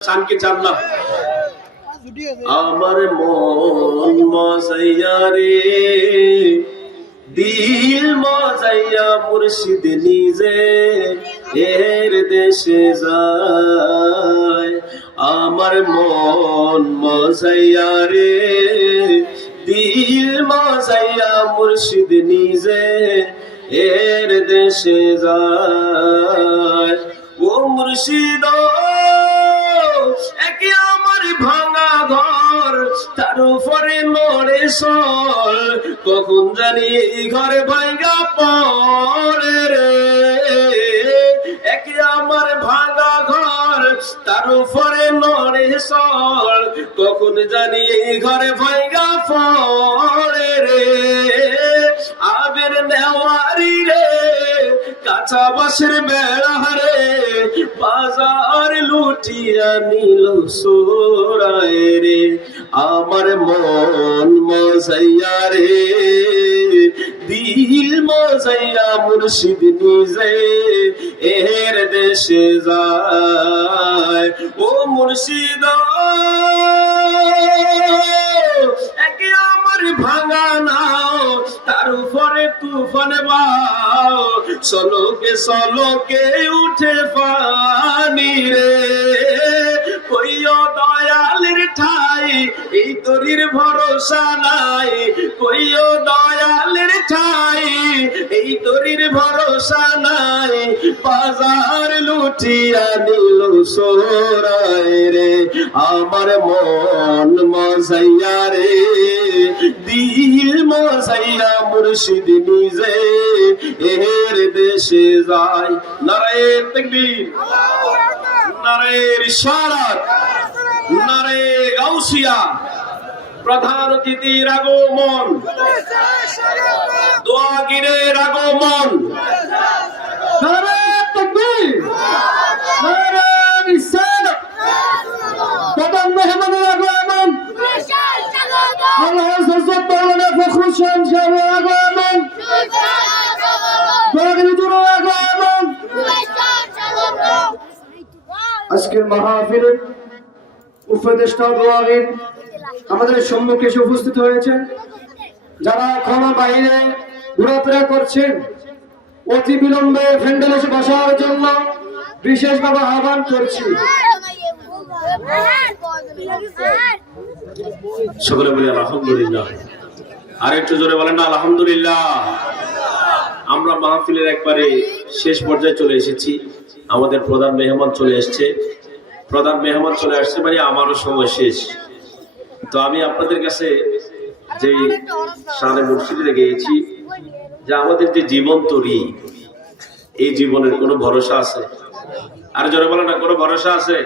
চান চান না আমার মন মজাইয়া রে, দিল মজাইয়া মুর্শিদ নিজে, এর দেশে যায়। আমার মন দিল মজাইয়া মুর্শিদ নিজে, এর দেশে যায়। ও মুর্শিদ একে আমার ভাঙা ঘর, তার উপরে মরে সল কখন জানি এই ঘরে ভাঙা পড়ে রে। একে আমার ভাঙা ঘর, তার উপরে মরে সল কখন জানি এই ঘরে ভাঙা কাঁচা বাসের বেড়া রে বাজার লুটিয়া নিল সোরায় রে। আমার মন মজাইয়া রে, দিল মজাইয়া মুর্শিদ নিজে, এর দেশে যায়। ও মুর্শিদ বাও, সলোকে সলোকে উঠে পানি রে। কইও দয়ালের ঠাই, এই তরির ভরসা নাই। কইও দয়ালের ঠাই, এই তরির ভরসা নাই। বাজার লুটিয়া নিল সোরায় রে, আমার মন মজাইয়া রে। দিল মজাইয়া মুর্শিদ নিজে এর দেশে যায়। নারায়ে তাকবীর। নারায়ে রিসালাত নারায়ে গাউসিয়া। প্রধান অতিথির আগমন। দোয়াগিরের আগমন নারায়ে তাকবীর নারায়ে রিসালাত প্রধান মেহমানের আগমন আল্লাহ হযরত আজকের মাহফিলের উপদেষ্টা দোয়াগির আমাদের সম্মুখে এসে উপস্থিত হয়েছেন। যারা ক্ষমা বাইরে ঘোরাফেরা করছেন, অতি বিলম্বে ফ্যান্ডেল এসে বসার জন্য বিশেষভাবে আহ্বান করছি। সকলে বলি আলহামদুলিল্লাহ। আর একটু জোরে বলেন না, আলহামদুলিল্লাহ। আমরা মাহফিলের একবারে শেষ পর্যায়ে চলে এসেছি। আমাদের প্রধান মেহমান চলে এসেছে। প্রধান মেহমান চলে আসছে মানে আমারও সময় শেষ। তো আমি আপনাদের কাছে যে সামনে মুর্শিদে গিয়েছি, যে আমাদের যে জীবন তরি, এই জীবনের কোনো ভরসা আছে? আর জোরে বলে না, কোনো ভরসা আছে?